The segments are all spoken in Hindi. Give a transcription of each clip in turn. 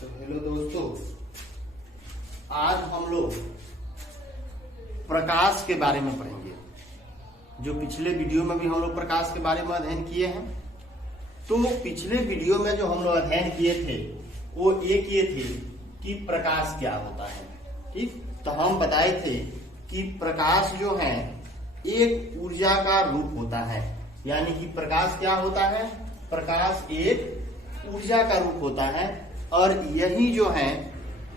तो हेलो दोस्तों, आज हम लोग प्रकाश के बारे में पढ़ेंगे। जो पिछले वीडियो में भी हम लोग प्रकाश के बारे में अध्ययन किए हैं, तो पिछले वीडियो में जो हम लोग अध्ययन किए थे वो ये थे कि प्रकाश क्या होता है। ठीक, तो हम बताए थे कि प्रकाश जो है एक ऊर्जा का रूप होता है। यानी कि प्रकाश क्या होता है? प्रकाश एक ऊर्जा का रूप होता है, और यही जो है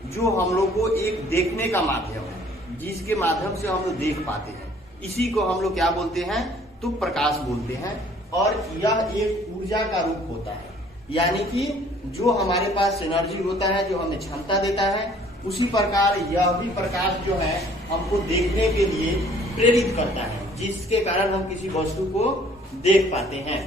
जो हम लोग को एक देखने का माध्यम है, जिसके माध्यम से हम लोग देख पाते हैं, इसी को हम लोग क्या बोलते हैं? तो प्रकाश बोलते हैं। और यह एक ऊर्जा का रूप होता है, यानी कि जो हमारे पास एनर्जी होता है, जो हमें क्षमता देता है, उसी प्रकार यह भी प्रकाश जो है हमको देखने के लिए प्रेरित करता है, जिसके कारण हम किसी वस्तु को देख पाते हैं।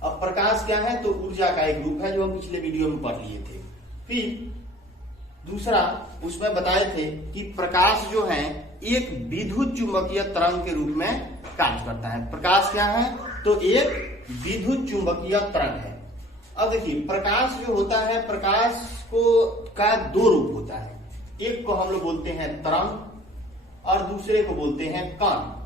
अब प्रकाश क्या है? तो ऊर्जा का एक रूप है, जो हम पिछले वीडियो में पढ़ लिए थे। फिर दूसरा उसमें बताए थे कि प्रकाश जो है एक विद्युत चुंबकीय तरंग के रूप में कार्य करता है। प्रकाश क्या है? तो एक विद्युत चुंबकीय तरंग है। अब देखिए, प्रकाश जो होता है, प्रकाश को का दो रूप होता है। एक को हम लोग बोलते हैं तरंग और दूसरे को बोलते हैं कण।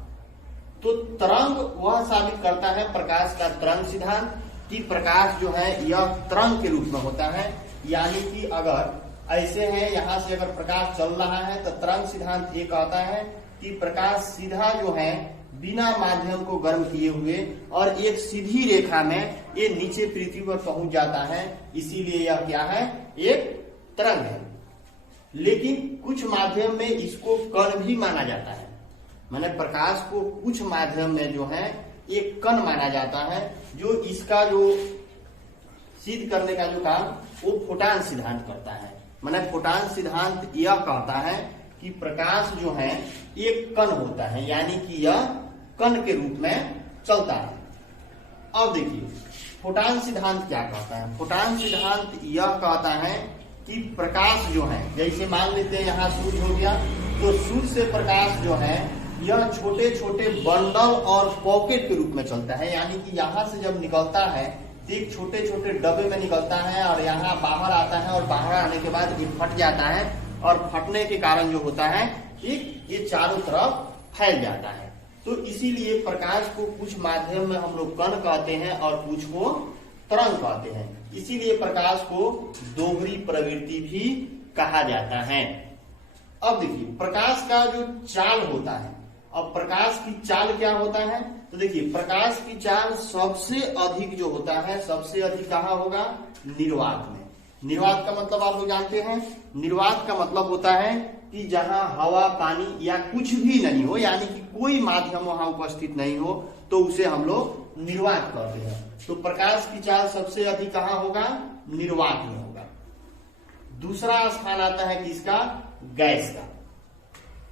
तो तरंग वह साबित करता है प्रकाश का तरंग सिद्धांत कि प्रकाश जो है यह तरंग के रूप में होता है। यानी कि अगर ऐसे है, यहां से अगर प्रकाश चल रहा है तो तरंग सिद्धांत ये कहता है कि प्रकाश सीधा जो है बिना माध्यम को गर्म किए हुए और एक सीधी रेखा में ये नीचे पृथ्वी पर पहुंच जाता है। इसीलिए यह क्या है? एक तरंग है। लेकिन कुछ माध्यम में इसको कण भी माना जाता है। माने प्रकाश को कुछ माध्यम में जो है एक कण माना जाता है, जो इसका जो सिद्ध करने का जो काम वो फोटॉन सिद्धांत करता है। माने फोटॉन सिद्धांत यह कहता है कि प्रकाश जो है एक कण होता है, यानी कि यह कण के रूप में चलता है। अब देखिए, फोटॉन सिद्धांत क्या कहता है? फोटॉन सिद्धांत यह कहता है कि प्रकाश जो है, जैसे मान लेते हैं यहाँ सूर्य हो गया, तो सूर्य से प्रकाश जो है यह छोटे छोटे बंडल और पॉकेट के रूप में चलता है। यानी कि यहाँ से जब निकलता है तो एक छोटे छोटे डब्बे में निकलता है और यहाँ बाहर आता है, और बाहर आने के बाद ये फट जाता है, और फटने के कारण जो होता है ये चारों तरफ फैल जाता है। तो इसीलिए प्रकाश को कुछ माध्यम में हम लोग कण कहते हैं और कुछ को तरंग कहते हैं। इसीलिए प्रकाश को दोहरी प्रवृत्ति भी कहा जाता है। अब देखिए, प्रकाश का जो चाल होता है, अब प्रकाश की चाल क्या होता है? तो देखिए, प्रकाश की चाल सबसे अधिक जो होता है, सबसे अधिक कहाँ होगा? निर्वात में। निर्वात का मतलब आप लोग जानते हैं। निर्वात का मतलब होता है कि जहां हवा, पानी या कुछ भी नहीं हो, यानी कि कोई माध्यम वहां उपस्थित नहीं हो, तो उसे हम लोग निर्वात कहते हैं। तो प्रकाश की चाल सबसे अधिक कहाँ होगा? निर्वात में होगा। दूसरा स्थान आता है किसका? गैस का।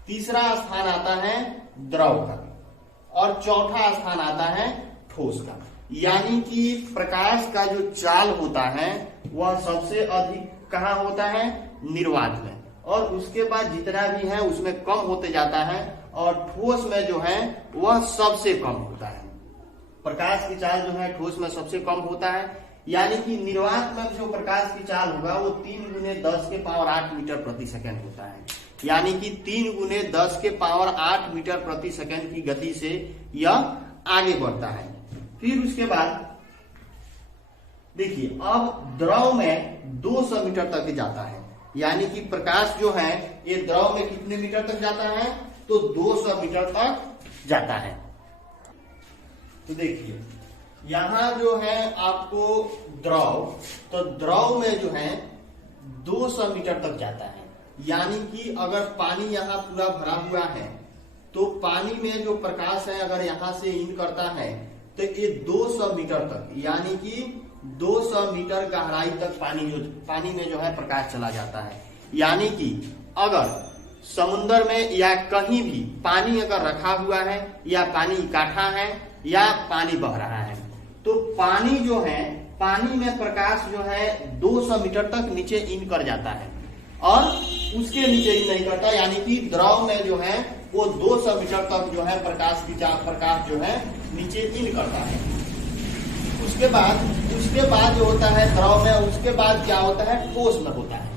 तीसरा स्थान आता है द्रव का, और चौथा स्थान आता है ठोस का। यानी कि प्रकाश का जो चाल होता है वह सबसे अधिक कहाँ होता है? निर्वात में, और उसके बाद जितना भी है उसमें कम होते जाता है, और ठोस में जो है वह सबसे कम होता है। प्रकाश की चाल जो है ठोस में सबसे कम होता है। यानी कि निर्वात में जो प्रकाश की चाल होगा वो 3 × 10⁸ मीटर प्रति सेकंड होता है। यानी कि 3 × 10⁸ मीटर प्रति सेकंड की गति से यह आगे बढ़ता है। फिर उसके बाद देखिए, अब द्रव में 200 मीटर तक जाता है। यानी कि प्रकाश जो है ये द्रव में कितने मीटर तक जाता है? तो 200 मीटर तक जाता है। तो देखिए, यहाँ जो है आपको द्रव, तो द्रव में जो है 200 मीटर तक जाता है। यानी कि अगर पानी यहाँ पूरा भरा हुआ है, तो पानी में जो प्रकाश है अगर यहाँ से इन करता है तो ये 200 मीटर तक, यानी कि 200 मीटर गहराई तक पानी में जो है प्रकाश चला जाता है। यानी कि अगर समुद्र में या कहीं भी पानी अगर रखा हुआ है, या पानी इकट्ठा है, या पानी बह रहा है, तो पानी जो है, पानी में प्रकाश जो है 200 मीटर तक नीचे इन कर जाता है, और उसके नीचे इन नहीं करता। यानी कि द्रव में जो है वो 200 मीटर तक जो है प्रकाश जो है नीचे इन करता है। उसके बाद उसके बाद जो होता है द्रव में, उसके बाद क्या होता है, ठोस में होता है।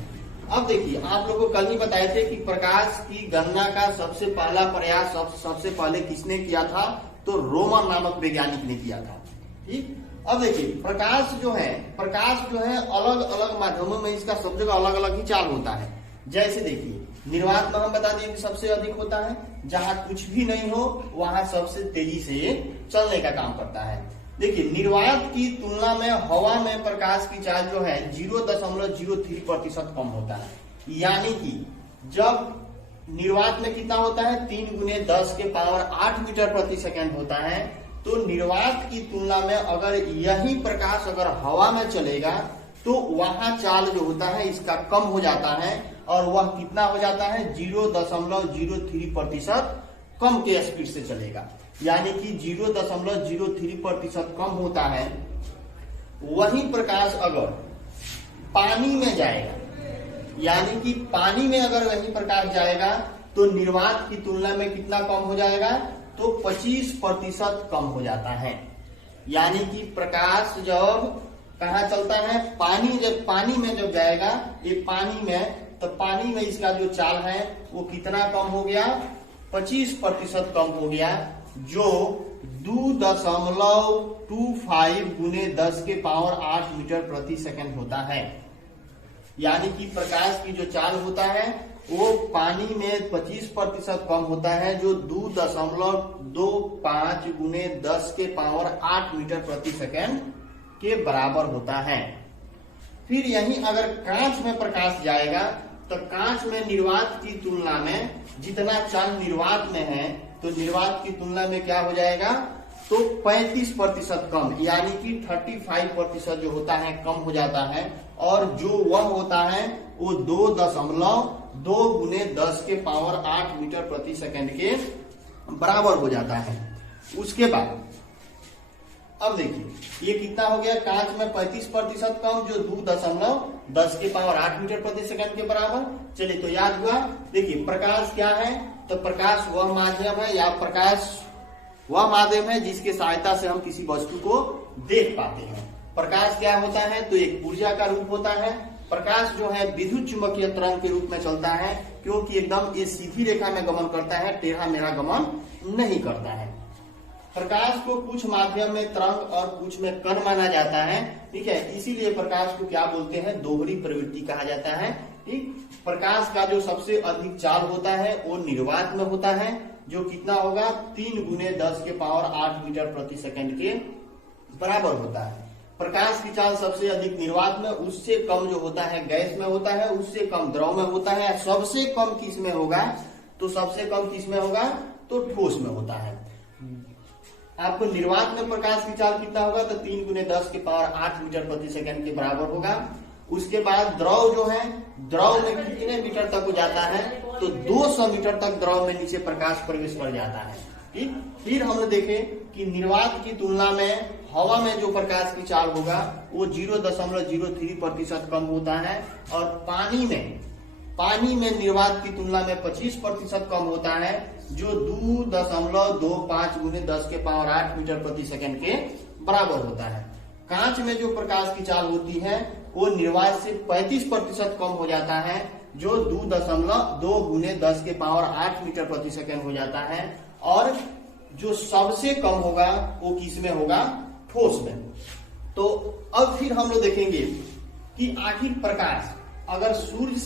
अब देखिए, आप लोगों को कल ही बताए थे कि प्रकाश की गणना का सबसे पहला प्रयास सबसे पहले किसने किया था, तो रोमन नामक वैज्ञानिक ने किया था। ठीक, अब देखिए प्रकाश जो है अलग अलग माध्यमों में इसका सब जगह अलग अलग ही चाल होता है। जैसे देखिए निर्वात में हम बता दिए कि सबसे अधिक होता है, जहां कुछ भी नहीं हो वहां सबसे तेजी से चलने का काम करता है। देखिए निर्वात की तुलना में हवा में प्रकाश की चाल जो है 0.03% कम होता है। यानी कि जब निर्वात में कितना होता है, 3×10⁸ मीटर प्रति सेकंड होता है, तो निर्वात की तुलना में अगर यही प्रकाश अगर हवा में चलेगा तो वहां चाल जो होता है इसका कम हो जाता है, और वह कितना हो जाता है, 0.03% कम के स्पीड से चलेगा। यानी कि 0.03% कम होता है। वही प्रकाश अगर पानी में जाएगा, यानी कि पानी में अगर वही प्रकाश जाएगा तो निर्वात की तुलना में कितना कम हो जाएगा, तो 25% कम हो जाता है। यानी कि प्रकाश जब कहाँ चलता है, पानी में जब जाएगा, ये पानी में, तो पानी में इसका जो चाल है वो कितना कम हो गया, 25% कम हो गया, जो 2.25×10⁸ मीटर प्रति सेकंड होता है। यानी कि प्रकाश की जो चाल होता है वो पानी में 25% कम होता है, जो 2.25×10⁸ मीटर प्रति सेकंड के बराबर होता है। फिर यही अगर कांच में प्रकाश जाएगा तो कांच में निर्वात की तुलना में जितना चाल निर्वात में है, तो निर्वात की तुलना में क्या हो जाएगा, तो 35% कम, यानी कि 35% जो होता है कम हो जाता है, और जो वह होता है वो 2.2×10⁸ मीटर प्रति सेकंड के बराबर हो जाता है। उसके बाद अब देखिए ये कितना हो गया, कांच में 35% कम, जो 2.10⁸ मीटर प्रति सेकंड के बराबर। चलिए तो याद हुआ। देखिए प्रकाश क्या है, तो प्रकाश वह माध्यम है, या प्रकाश वह माध्यम है जिसके सहायता से हम किसी वस्तु को देख पाते हैं। प्रकाश क्या होता है, तो एक ऊर्जा का रूप होता है। प्रकाश जो है विद्युत चुंबकीय तरंग के रूप में चलता है, क्योंकि एकदम ये सीधी रेखा में गमन करता है, टेढ़ा मेढ़ा गमन नहीं करता है। प्रकाश को कुछ माध्यम में तरंग और कुछ में कण माना जाता है। ठीक है, इसीलिए प्रकाश को क्या बोलते हैं, दोहरी प्रवृत्ति कहा जाता है। ठीक, प्रकाश का जो सबसे अधिक चाल होता है वो निर्वात में होता है, जो कितना होगा, 3×10⁸ मीटर प्रति सेकंड के बराबर होता है। प्रकाश की चाल सबसे अधिक निर्वात में, उससे कम जो होता है गैस में होता है, उससे कम द्रव में होता है, सबसे कम किस में होगा, तो सबसे कम किस में होगा, तो ठोस में होता है। आपको निर्वात में प्रकाश की चाल कितना होगा, तो 3×10⁸ मीटर प्रति सेकंड के बराबर होगा। उसके बाद द्रव जो है, द्रव में कितने मीटर तक हो जाता है, तो 200 मीटर तक द्रव में नीचे प्रकाश प्रवेश कर जाता है। ठीक, फिर हमने देखे कि निर्वात की तुलना में हवा में जो प्रकाश की चाल होगा वो 0.03% कम होता है, और पानी में निर्वात की तुलना में 25% कम होता है, जो 2.25×10⁸ मीटर प्रति सेकंड के बराबर होता है। कांच में जो प्रकाश की चाल होती है वो निर्वात से 35% कम हो जाता है, जो 2.2×10⁸ मीटर प्रति सेकंड हो जाता है, और जो सबसे कम होगा वो किस में होगा, ठोस में। तो अब फिर हम लोग देखेंगे कि आखिर प्रकाश अगर सूर्य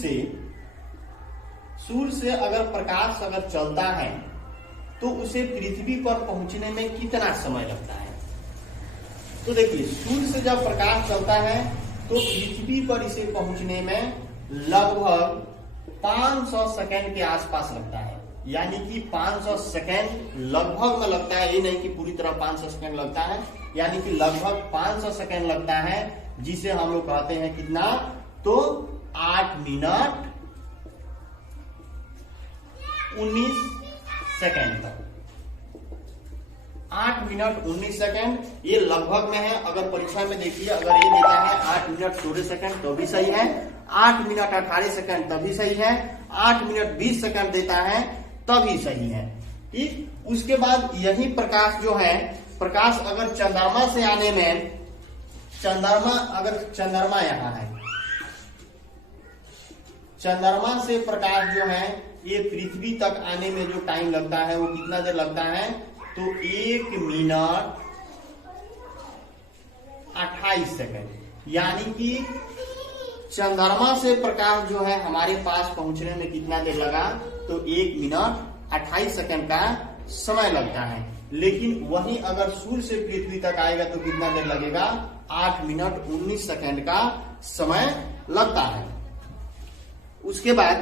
से अगर प्रकाश अगर चलता है तो उसे पृथ्वी पर पहुंचने में कितना समय लगता है। तो देखिए सूर्य से जब प्रकाश चलता है तो पृथ्वी पर इसे पहुंचने में लगभग 500 सेकंड के आसपास लगता है। यानी कि 500 सेकंड लगभग में लगता है, ये नहीं कि पूरी तरह 500 सेकंड लगता है, यानी कि लगभग 500 सेकंड लगता है, जिसे हम लोग कहते हैं कितना, तो 8 मिनट 19 सेकंड तक। 8 मिनट 19 सेकंड ये लगभग में है। अगर परीक्षा में देखिए, अगर ये देता है 8 मिनट 16 सेकंड तो भी सही है, 8 मिनट 18 सेकंड तभी सही है, 8 मिनट 20 सेकंड देता है तभी सही है। ठीक, उसके बाद यही प्रकाश जो है, प्रकाश अगर चंद्रमा से आने में चंद्रमा, अगर चंद्रमा यहाँ है, चंद्रमा से प्रकाश जो है ये पृथ्वी तक आने में जो टाइम लगता है वो कितना देर लगता है, तो 1 मिनट 28 सेकंड। यानी कि चंद्रमा से प्रकाश जो है हमारे पास पहुंचने में कितना देर लगा, तो 1 मिनट 28 सेकंड का समय लगता है। लेकिन वहीं अगर सूर्य से पृथ्वी तक आएगा तो कितना देर लगेगा, 8 मिनट 19 सेकंड का समय लगता है। उसके बाद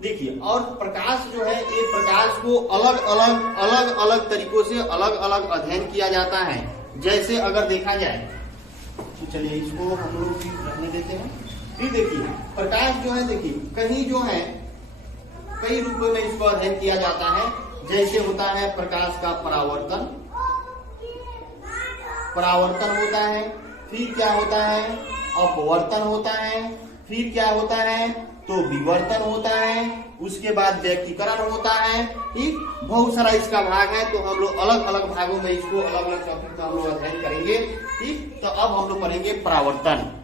देखिए, और प्रकाश जो है ये प्रकाश को अलग अलग तरीकों से अलग अलग अध्ययन किया जाता है। जैसे अगर देखा जाए तो चलिए इसको हम लोग रखने देते हैं। फिर देखिए प्रकाश जो है, देखिए कहीं जो है कई रूपों में इसको अध्ययन किया जाता है। जैसे होता है प्रकाश का परावर्तन होता है, फिर क्या होता है, अपवर्तन होता है, फिर क्या होता है, तो विवर्तन होता है, उसके बाद व्यक्तीकरण होता है। ठीक, बहुत सारा इसका भाग है, तो हम लोग अलग अलग भागों में इसको अलग अलग टॉपिक में हम लोग अध्ययन करेंगे। ठीक, तो अब हम लोग पढ़ेंगे परावर्तन।